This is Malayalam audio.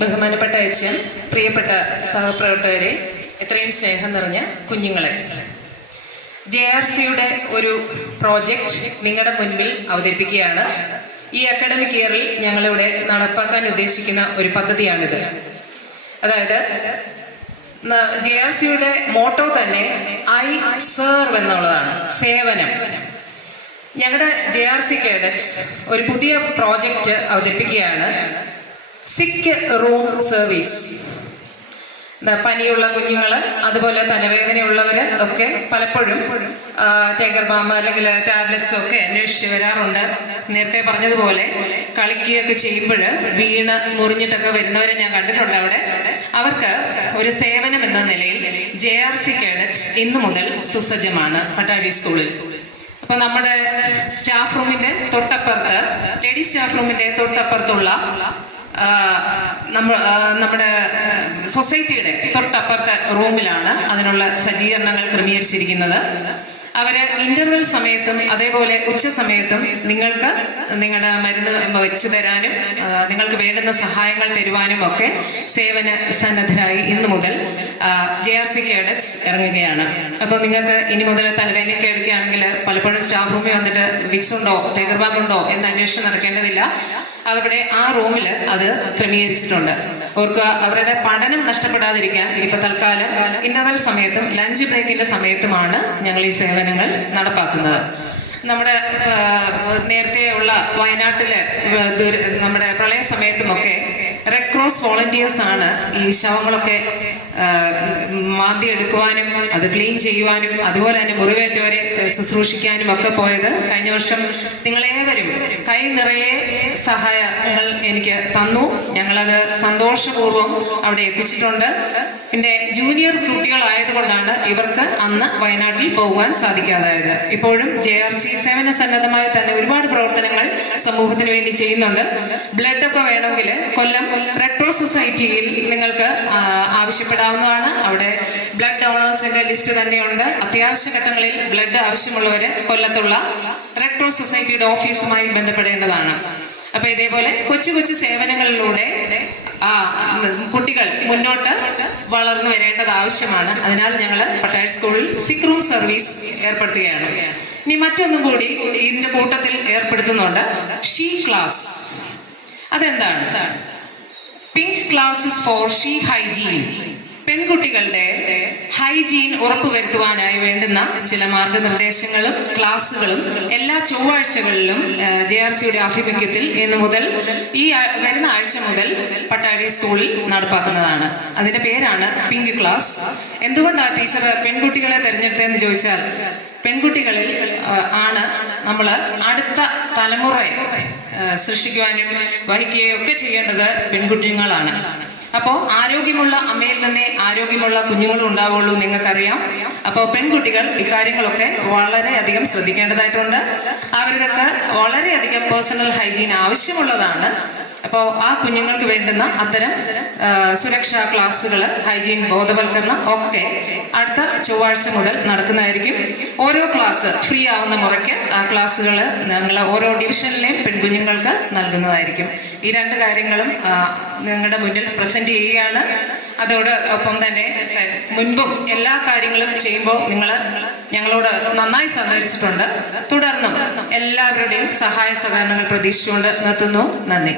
ബഹുമാനപ്പെട്ട അച്ഛൻ, പ്രിയപ്പെട്ട സഹപ്രവർത്തകരെ, എത്രയും സ്നേഹം നിറഞ്ഞ കുഞ്ഞുങ്ങളെ, JRCയുടെ ഒരു പ്രോജക്റ്റ് നിങ്ങളുടെ മുൻപിൽ അവതരിപ്പിക്കുകയാണ്. ഈ അക്കാഡമിക് ഇയറിൽ ഞങ്ങളിവിടെ നടപ്പാക്കാൻ ഉദ്ദേശിക്കുന്ന ഒരു പദ്ധതിയാണിത്. അതായത് JRCയുടെ മോട്ടോ തന്നെ ഐ സെർവ് എന്നുള്ളതാണ്, സേവനം. ഞങ്ങളുടെ JRC കേഡറ്റ്സ് ഒരു പുതിയ പ്രോജക്റ്റ് അവതരിപ്പിക്കുകയാണ്, സിക്ക് റൂം സർവീസ്. പനിയുള്ള കുഞ്ഞുങ്ങൾ, അതുപോലെ തലവേദനയുള്ളവര് ഒക്കെ പലപ്പോഴും ടൈഗർ ബാം അല്ലെങ്കിൽ ടാബ്ലറ്റ്സ് ഒക്കെ അന്വേഷിച്ച് വരാറുണ്ട്. നേരത്തെ പറഞ്ഞതുപോലെ കളിക്കുകയൊക്കെ ചെയ്യുമ്പോൾ വീണ് മുറിഞ്ഞിട്ടൊക്കെ വരുന്നവരെ ഞാൻ കണ്ടിട്ടുണ്ട്. അവർക്ക് ഒരു സേവനം എന്ന നിലയിൽ JRC കേഡറ്റ്സ് ഇന്നു മുതൽ സുസജ്ജമാണ് പട്ടാഴി സ്കൂളിൽ. അപ്പൊ നമ്മുടെ സ്റ്റാഫ് റൂമിന്റെ തൊട്ടപ്പുറത്ത്, ലേഡീസ് സ്റ്റാഫ് റൂമിന്റെ തൊട്ടപ്പുറത്തുള്ള നമ്മുടെ സൊസൈറ്റിയുടെ തൊട്ടപ്പുറത്തെ റൂമിലാണ് അതിനുള്ള സജ്ജീകരണങ്ങൾ ക്രമീകരിച്ചിരിക്കുന്നത്. അവര് ഇന്റർവെൽ സമയത്തും അതേപോലെ ഉച്ച സമയത്തും നിങ്ങൾക്ക് നിങ്ങളുടെ മരുന്ന് വെച്ചു തരാനും നിങ്ങൾക്ക് വേണ്ടുന്ന സഹായങ്ങൾ തരുവാനും ഒക്കെ സേവന സന്നദ്ധരായി ഇന്നു മുതൽ JRC കേഡറ്റ്സ് ഇറങ്ങുകയാണ്. അപ്പോൾ നിങ്ങൾക്ക് ഇനി മുതൽ തലവേദനയൊക്കെ എടുക്കുകയാണെങ്കിൽ പലപ്പോഴും സ്റ്റാഫ് റൂമിൽ വന്നിട്ട് വിക്സ് ഉണ്ടോ ടൈഗർ ബാം ഉണ്ടോ എന്ന് അന്വേഷണം നടക്കേണ്ടതില്ല. അതവിടെ ആ റൂമിൽ അത് ക്രമീകരിച്ചിട്ടുണ്ട്. അവർക്ക് അവരുടെ പഠനം നഷ്ടപ്പെടാതിരിക്കാൻ ഇപ്പൊ തൽക്കാലം ഇന്റർവെൽ സമയത്തും ലഞ്ച് ബ്രേക്കിന്റെ സമയത്തുമാണ് ഞങ്ങൾ ഈ സേവനങ്ങൾ നടപ്പാക്കുന്നത്. നമ്മുടെ നേരത്തെ ഉള്ള വയനാട്ടിലെ നമ്മുടെ പ്രളയ സമയത്തുമൊക്കെ റെഡ് ക്രോസ് വോളണ്ടിയേഴ്സ് ആണ് ഈ ശവങ്ങളൊക്കെ മാന്തി എടുക്കുവാനും അത് ക്ലീൻ ചെയ്യുവാനും അതുപോലെ തന്നെ മുറിവേറ്റവരെ ശുശ്രൂഷിക്കാനും ഒക്കെ പോയത്. കഴിഞ്ഞ വർഷം നിങ്ങളേവരും കൈ നിറയെ സഹായങ്ങൾ എനിക്ക് തന്നു. ഞങ്ങളത് സന്തോഷപൂർവ്വം അവിടെ എത്തിച്ചിട്ടുണ്ട്. പിന്നെ ജൂനിയർ കുട്ടികളായതുകൊണ്ടാണ് ഇവർക്ക് അന്ന് വയനാട്ടിൽ പോകുവാൻ സാധിക്കാതായത്. ഇപ്പോഴും JRC സേവന സന്നദ്ധമായി തന്നെ ഒരുപാട് പ്രവർത്തനങ്ങൾ സമൂഹത്തിന് വേണ്ടി ചെയ്യുന്നുണ്ട്. ബ്ലഡ് ഒക്കെ വേണമെങ്കിൽ കൊല്ലം റെഡ് ക്രോസ് സൊസൈറ്റിയിൽ നിങ്ങൾക്ക് ആവശ്യപ്പെടാവുന്നതാണ്. അവിടെ ബ്ലഡ് ഡോണേഴ്സിന്റെ ലിസ്റ്റ് തന്നെയുണ്ട്. അത്യാവശ്യ ഘട്ടങ്ങളിൽ ബ്ലഡ് ആവശ്യമുള്ളവര് കൊല്ലത്തുള്ള റെഡ് ക്രോസ് സൊസൈറ്റിയുടെ ഓഫീസുമായി ബന്ധപ്പെടേണ്ടതാണ്. അപ്പൊ ഇതേപോലെ കൊച്ചു കൊച്ചു സേവനങ്ങളിലൂടെ കുട്ടികൾ മുന്നോട്ട് വളർന്നു വരേണ്ടത് ആവശ്യമാണ്. അതിനാൽ ഞങ്ങൾ പട്ടാഴി സ്കൂളിൽ സിക്ക് റൂം സർവീസ് ഏർപ്പെടുത്തുകയാണ്. ഇനി മറ്റൊന്നും കൂടി ഇതിന്റെ കൂട്ടത്തിൽ ഏർപ്പെടുത്തുന്നുണ്ട്, ഷീ ക്ലാസ്. അതെന്താണ്? Pink classes four she hygiene. പെൺകുട്ടികളുടെ ഹൈജീൻ ഉറപ്പുവരുത്തുവാനായി വേണ്ടുന്ന ചില മാർഗനിർദ്ദേശങ്ങളും ക്ലാസ്സുകളും എല്ലാ ചൊവ്വാഴ്ചകളിലും JRCയുടെ ആഭിമുഖ്യത്തിൽ ഇന്നു മുതൽ ഈ വരുന്ന ആഴ്ച മുതൽ പട്ടാഴി സ്കൂളിൽ നടപ്പാക്കുന്നതാണ്. അതിന്റെ പേരാണ് പിങ്ക് ക്ലാസ്. എന്തുകൊണ്ടാണ് ടീച്ചർ പെൺകുട്ടികളെ തിരഞ്ഞെടുത്തതെന്ന് ചോദിച്ചാൽ, പെൺകുട്ടികളിൽ ആണ് നമ്മൾ അടുത്ത തലമുറയെ സൃഷ്ടിക്കുവാനും വഹിക്കുകയും ഒക്കെ ചെയ്യേണ്ടത് പെൺകുട്ടികളാണ്. അപ്പോൾ ആരോഗ്യമുള്ള അമ്മയിൽ തന്നെ ആരോഗ്യമുള്ള കുഞ്ഞുങ്ങളും ഉണ്ടാവുള്ളൂ, നിങ്ങൾക്കറിയാം. അപ്പോൾ പെൺകുട്ടികൾ ഇക്കാര്യങ്ങളൊക്കെ വളരെയധികം ശ്രദ്ധിക്കേണ്ടതായിട്ടുണ്ട്. അവർക്ക് വളരെയധികം പേഴ്സണൽ ഹൈജീൻ ആവശ്യമുള്ളതാണ്. അപ്പോൾ ആ കുഞ്ഞുങ്ങൾക്ക് വേണ്ടുന്ന അത്തരം സുരക്ഷാ ക്ലാസ്സുകൾ, ഹൈജീൻ ബോധവൽക്കരണം ഒക്കെ അടുത്ത ചൊവ്വാഴ്ച മുതൽ നടക്കുന്നതായിരിക്കും. ഓരോ ക്ലാസ് ഫ്രീ ആവുന്ന മുറയ്ക്ക് ആ ക്ലാസ്സുകൾ ഞങ്ങൾ ഓരോ ഡിവിഷനിലെയും പെൺകുഞ്ഞുങ്ങൾക്ക് നൽകുന്നതായിരിക്കും. ഈ രണ്ട് കാര്യങ്ങളും നിങ്ങളുടെ മുന്നിൽ പ്രസന്റ് ചെയ്യുകയാണ്. അതോടൊപ്പം തന്നെ മുൻപും എല്ലാ കാര്യങ്ങളും ചെയ്യുമ്പോൾ നിങ്ങൾ ഞങ്ങളോട് നന്നായി സഹകരിച്ചിട്ടുണ്ട്. തുടർന്നും എല്ലാവരുടെയും സഹായ സഹകരണങ്ങൾ പ്രതീക്ഷിച്ചുകൊണ്ട് നിർത്തുന്നു. നന്ദി.